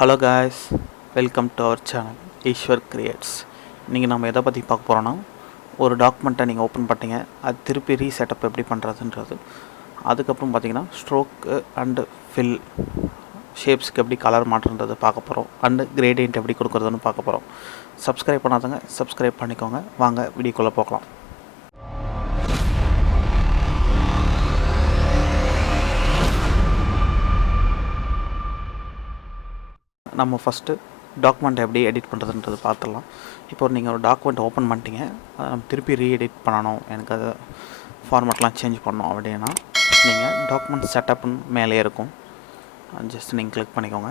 Hello guys, welcome to our channel Eswar creates. இன்றைக்கி நம்ம எதை பற்றி பார்க்க போகிறோன்னா, ஒரு டாக்குமெண்ட்டை நீங்கள் ஓப்பன் பண்ணிட்டீங்க, அது திருப்பி ரீசெட்டப் எப்படி பண்ணுறதுன்றது. அதுக்கப்புறம் பார்த்தீங்கன்னா ஸ்ட்ரோக்கு அண்டு ஃபில் ஷேப்ஸ்க்கு எப்படி கலர் மாற்றுன்றது பார்க்க போகிறோம். அண்டு கிரேடியன்ட் எப்படி கொடுக்குறதுன்னு பார்க்க போகிறோம். சப்ஸ்கிரைப் பண்ணாதவங்க சப்ஸ்கிரைப் பண்ணிக்கோங்க. வாங்க வீடியோக்குள்ளே போகலாம். நம்ம ஃபஸ்ட்டு டாக்குமெண்ட் எப்படி எடிட் பண்ணுறதுன்றது பார்த்துடலாம். இப்போ நீங்கள் ஒரு டாக்குமெண்ட் ஓப்பன் பண்ணிட்டீங்க, அதை நம்ம திருப்பி ரீஎடிட் பண்ணணும், எனக்கு அது ஃபார்மேட்லாம் சேஞ்ச் பண்ணணும் அப்படின்னா நீங்கள் டாக்குமெண்ட் செட்டப்னு மேலே இருக்கும், ஜஸ்ட் நீங்கள் கிளிக் பண்ணிக்கோங்க.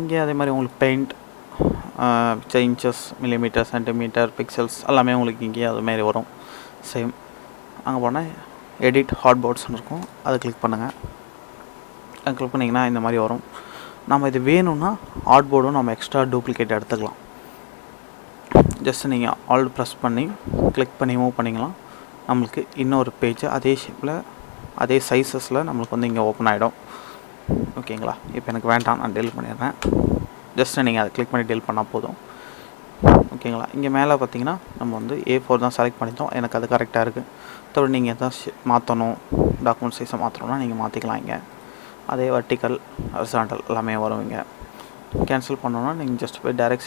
இங்கே அதே மாதிரி உங்களுக்கு paint, inches, millimetre, centimetre, pixels எல்லாமே உங்களுக்கு இங்கேயே அதுமாரி வரும். சேம் அங்கே போனால் எடிட் ஹார்ட்போர்ட்ஸ்னு இருக்கும், அதை கிளிக் பண்ணுங்கள். கிளிக் பண்ணிங்கன்னா இந்த மாதிரி வரும். நம்ம இது வேணும்னா ஆர்ட்போர்டும் நம்ம எக்ஸ்ட்ரா டூப்ளிகேட் எடுத்துக்கலாம். ஜஸ்ட் நீங்கள் ஆல்ட் ப்ரெஸ் பண்ணி கிளிக் பண்ணி மூவ் பண்ணிக்கலாம். நம்மளுக்கு இன்னொரு பேஜ் அதே ஷேப்பில் அதே சைஸஸில் நம்மளுக்கு வந்து இங்கே ஓப்பன் ஆகிடும். ஓகேங்களா? இப்போ எனக்கு வேண்டாம், நான் டெலிட் பண்ணிடுறேன். ஜஸ்ட் நீங்கள் அதை கிளிக் பண்ணி டெலிட் பண்ணால் போதும். ஓகேங்களா? இங்கே மேலே பார்த்தீங்கன்னா நம்ம வந்து A4 தான் செலக்ட் பண்ணிட்டோம், எனக்கு அது கரெக்டாக இருக்குது. தவிர நீங்கள் எதாவது மாற்றணும், டாக்குமெண்ட் சைஸை மாற்றணும்னா நீங்கள் மாற்றிக்கலாம். இங்கே அதே வர்டிக்கல், ஹரிசாண்டல் எல்லாமே வருவீங்க. கேன்சல் பண்ணோன்னா நீங்கள் ஜஸ்ட் போய் டைரக்ட்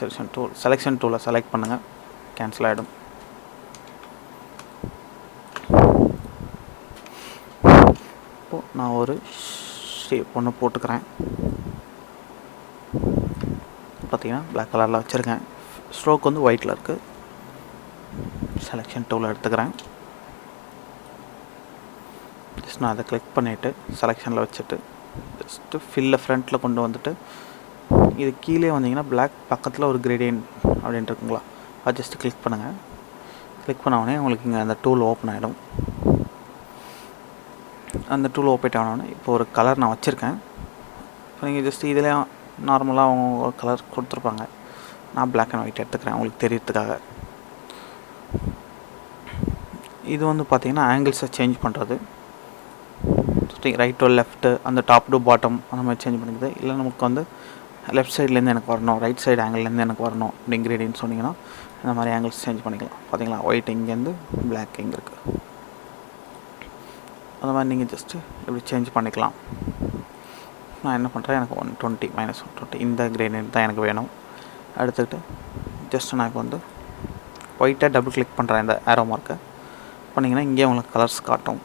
செலெக்ஷன் டூலை செலக்ட் பண்ணுங்கள், கேன்சல் ஆகிடும். இப்போது நான் ஒரு ஷேப் ஒன்று போட்டுக்கிறேன். பார்த்தீங்கன்னா பிளாக் கலரில் வச்சுருக்கேன். ஸ்ட்ரோக் வந்து ஒயிட்டில் இருக்குது. செலெக்ஷன் டூலை எடுத்துக்கிறேன். ஜஸ்ட் நான் அதை கிளிக் பண்ணிவிட்டு செலெக்ஷனில் வச்சுட்டு ஜஸ்ட்டு ஃபில்லை ஃப்ரண்ட்டில் கொண்டு வந்துட்டு இது கீழே வந்தீங்கன்னா பிளாக் பக்கத்தில் ஒரு கிரேடியன்ட் அப்படின்ட்டு இருக்குங்களா, அது ஜஸ்ட்டு கிளிக் பண்ணுங்கள். கிளிக் பண்ண உங்களுக்கு இங்கே அந்த டூல் ஓப்பன் ஆகிடும். அந்த டூல் ஓப்பன் ஆனோடனே இப்போ ஒரு கலர் நான் வச்சுருக்கேன். இப்போ நீங்கள் ஜஸ்ட்டு இதில் நார்மலாக அவங்க கலர் கொடுத்துருப்பாங்க, நான் பிளாக் அண்ட் ஒயிட் எடுத்துக்கிறேன் உங்களுக்கு தெரியறதுக்காக. இது வந்து பார்த்திங்கன்னா ஆங்கிள்ஸை சேஞ்ச் பண்ணுறது, ரைட் டு லெஃப்ட்டு, அந்த டாப் டு பாட்டம் அந்த மாதிரி சேஞ்ச் பண்ணிக்குது. இல்லை நமக்கு வந்து லெஃப்ட் சைட்லேருந்து எனக்கு வரணும், ரைட் சைடு ஆங்கிள்லேருந்து எனக்கு வரணும் அப்படிங்கிறேன்னு சொன்னிங்கன்னா இந்த மாதிரி ஆங்கிள்ஸ் சேஞ்ச் பண்ணிக்கலாம். பார்த்தீங்களா, ஒயிட் இங்கேருந்து பிளாக் இங்கே இருக்குது. அந்த மாதிரி நீங்கள் ஜஸ்ட்டு எப்படி சேஞ்ச் பண்ணிக்கலாம். நான் என்ன பண்ணுறேன், எனக்கு -120 -120 இந்த கிரேடியன்ட் தான் எனக்கு வேணும். எடுத்துக்கிட்டு ஜஸ்ட்டு நான் இப்போ வந்து ஒயிட்டாக டபுள் கிளிக் பண்ணுறேன் இந்த ஆரோ மார்க்கை. பண்ணிங்கன்னா இங்கே உங்களுக்கு கலர்ஸ் காட்டும்.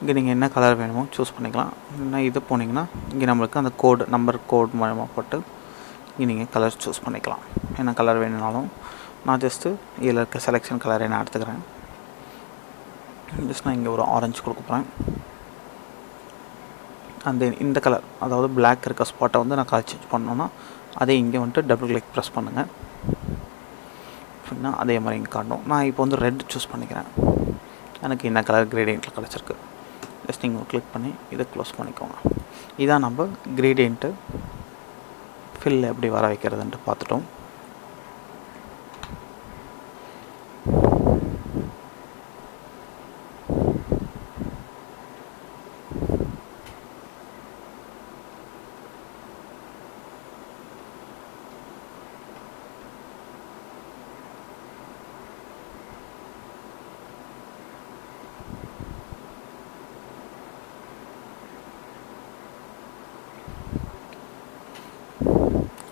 இங்கே நீங்கள் என்ன கலர் வேணுமோ சூஸ் பண்ணிக்கலாம். இல்லைன்னா இது போனீங்கன்னா இங்கே நம்மளுக்கு அந்த நம்பர் கோட் மூலமாக போட்டு இங்கே நீங்கள் கலர் சூஸ் பண்ணிக்கலாம். என்ன கலர் வேணுனாலும் நான் ஜஸ்ட்டு இதில் இருக்க செலெக்ஷன் கலரை நான் எடுத்துக்கிறேன். ஜஸ்ட் நான் இங்கே ஒரு ஆரஞ்சு கொடுக்க போகிறேன். அந்த இந்த கலர், அதாவது பிளாக் இருக்க ஸ்பாட்டை வந்து நான் கலர் சேஞ்ச் பண்ணோன்னா அதே இங்கே வந்துட்டு டபுள் கிளிக் ப்ரெஸ் பண்ணுங்கள். அப்படின்னா அதே மாதிரி இங்கே காட்டும். நான் இப்போ வந்து ரெட் சூஸ் பண்ணிக்கிறேன், எனக்கு என்ன கலர் கிரேடியன்ட்டில் கிடச்சிருக்கு. ஜஸ்ட் நீங்கள் கிளிக் பண்ணி இதை க்ளோஸ் பண்ணிக்கோங்க. இதான் நம்ம கிரேடியன்ட்டு ஃபில் எப்படி வர வைக்கிறதுன்ட்டு பார்த்துட்டோம்.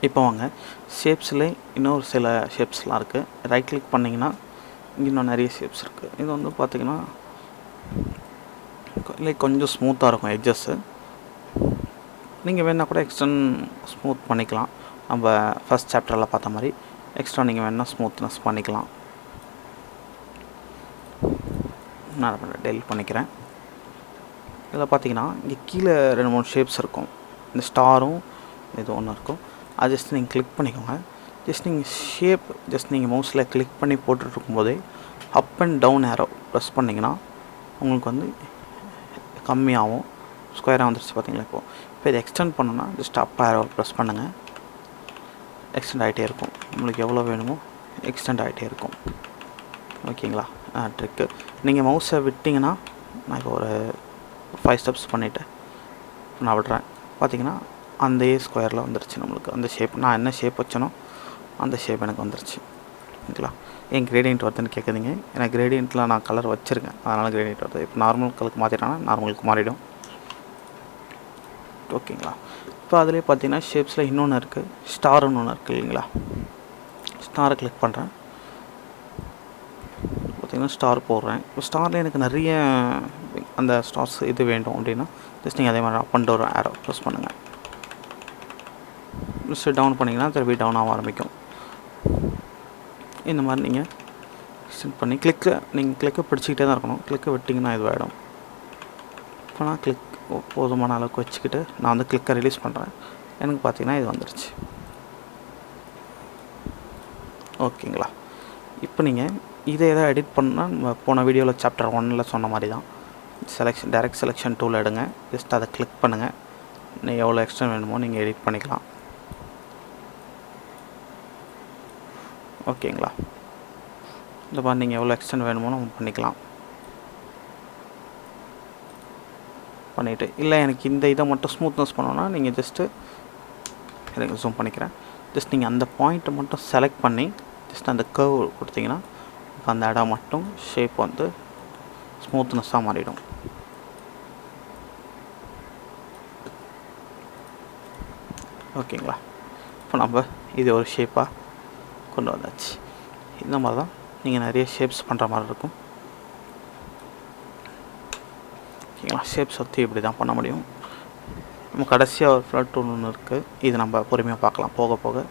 இப்போ வாங்க ஷேப்ஸில் இன்னொரு சில ஷேப்ஸ்லாம் இருக்குது. ரைட் கிளிக் பண்ணிங்கன்னா இன்னும் நிறைய ஷேப்ஸ் இருக்குது. இது வந்து பார்த்திங்கன்னா லைக் கொஞ்சம் ஸ்மூத்தாக இருக்கும் எட்ஜஸ்ஸு. நீங்கள் வேணால் கூட எக்ஸ்டன் ஸ்மூத் பண்ணிக்கலாம். நம்ம ஃபஸ்ட் சாப்டரில் பார்த்த மாதிரி எக்ஸ்ட்ரா நீங்கள் வேணால் ஸ்மூத்னஸ் பண்ணிக்கலாம். நான் டெலிட் பண்ணிக்கிறேன். இதில் பார்த்தீங்கன்னா இங்கே கீழே 2-3 ஷேப்ஸ் இருக்கும். இந்த ஸ்டாரும் இது ஒன்று இருக்கும், அது ஜஸ்ட் நீங்கள் கிளிக் பண்ணிக்கோங்க. ஜஸ்ட் நீங்கள் ஷேப் ஜஸ்ட் நீங்கள் மவுஸில் கிளிக் பண்ணி போட்டுட்ருக்கும்போதே up and down arrow press பண்ணிங்கன்னா உங்களுக்கு வந்து கம்மியாகும். ஸ்கொயராக வந்துருச்சு பார்த்தீங்களா. இப்போ இதை எக்ஸ்டெண்ட் பண்ணோன்னா ஜஸ்ட் அப் ஏரோ ப்ரெஸ் பண்ணுங்கள், எக்ஸ்டெண்ட் ஆகிட்டே இருக்கும். உங்களுக்கு எவ்வளோ வேணுமோ எக்ஸ்டெண்ட் ஆகிட்டே இருக்கும். ஓகேங்களா, ட்ரிக்கு. நீங்கள் மவுஸை விட்டிங்கன்னா நான் இப்போ ஒரு 5 ஸ்டெப்ஸ் பண்ணிவிட்டு நான் விடுறேன். பார்த்திங்கன்னா அந்த ஸ்கொயரில் வந்துருச்சு நம்மளுக்கு. அந்த ஷேப் நான் என்ன ஷேப் வச்சனோ அந்த ஷேப் எனக்கு வந்துருச்சு. ஓகேங்களா? ஏன் கிரேடியன்ட் வருதுன்னு கேட்குறீங்க. ஏன்னா கிரேடியண்ட்டில் நான் கலர் வச்சுருக்கேன், அதனால் கிரேடியன்ட் வருது. இப்போ நார்மல் கலருக்கு மாற்றிட்டேன்னா நார்மலுக்கு மாறிடும். ஓகேங்களா? இப்போ அதிலே பார்த்தீங்கன்னா ஷேப்ஸில் இன்னொன்று இருக்குது, ஸ்டார்னு ஒன்று இருக்குது இல்லைங்களா? ஸ்டாரை கிளிக் பண்ணுறேன். பார்த்திங்கன்னா ஸ்டார் போடுறேன். இப்போ ஸ்டாரில் எனக்கு நிறைய அந்த ஸ்டார்ஸ் இது வேண்டும் அப்படின்னா ஜஸ்ட் நீங்கள் அதே மாதிரி up and down arrow press பண்ணுங்கள். ஜஸ்ட் டவுன் பண்ணிங்கன்னா திருப்பி டவுன் ஆக ஆரம்பிக்கும். இந்த மாதிரி நீங்கள் செட் பண்ணி நீங்கள் கிளிக்கை பிடிச்சிக்கிட்டே தான் இருக்கணும். கிளிக்கை விட்டிங்கன்னா இது ஆகிடும். இப்போ நான் கிளிக் போதுமான அளவுக்கு வச்சுக்கிட்டு நான் வந்து கிளிக்கை ரிலீஸ் பண்ணுறேன். எனக்கு பார்த்திங்கன்னா இது வந்துடுச்சு. ஓகேங்களா? இப்போ நீங்கள் இதை எதாவது எடிட் பண்ணால் நம்ம போன வீடியோவில் சாப்டர் 1ல் சொன்ன மாதிரி தான். டைரக்ட் செலெக்ஷன் டூல் எடுங்க. ஜஸ்ட் அதை கிளிக் பண்ணுங்கள். நீங்கள் எவ்வளோ எக்ஸ்ட்ரா வேணுமோ நீங்கள் எடிட் பண்ணிக்கலாம். ஓகேங்களா? இந்த மாதிரி நீங்கள் எவ்வளோ எக்ஸ்டெண்ட் வேணுமோ நம்ம பண்ணிக்கலாம். பண்ணிவிட்டு இல்லை எனக்கு இந்த இதை மட்டும் ஸ்மூத்னஸ் பண்ணோன்னா நீங்கள் ஜஸ்ட்டு எனக்கு ஜூம் பண்ணிக்கிறேன். ஜஸ்ட் நீங்கள் அந்த பாயிண்ட்டை மட்டும் செலக்ட் பண்ணி ஜஸ்ட் அந்த கர்வ் கொடுத்தீங்கன்னா அந்த இடம் மட்டும் ஷேப் வந்து ஸ்மூத்னஸாக மாறிடும். ஓகேங்களா? இப்போ நம்ம இது ஒரு ஷேப்பாக கொண்டு வந்தாச்சு. இந்த மாதிரி தான் நீங்கள் நிறைய ஷேப்ஸ் பண்ணுற மாதிரி இருக்கும். ஓகேங்களா? ஷேப்ஸ் வச்சு இப்படி தான் பண்ண முடியும். நம்ம கடைசியாக ஒரு ஃப்ளட் டூல் ஒன்று இருக்குது. இது நம்ம பொறுமையாக பார்க்கலாம் போக போக.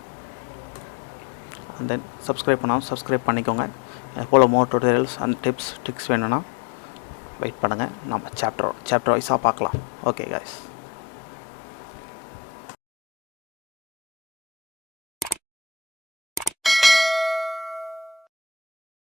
அண்ட் தென் சப்ஸ்கிரைப் பண்ணாலும் சப்ஸ்கிரைப் பண்ணிக்கோங்க. போல் மோர் டுட்டோரியல்ஸ் அண்ட் டிப்ஸ் ட்ரிக்ஸ் வேணும்னா வெயிட் பண்ணுங்கள். நம்ம சாப்டர் வைஸாக பார்க்கலாம். Okay guys.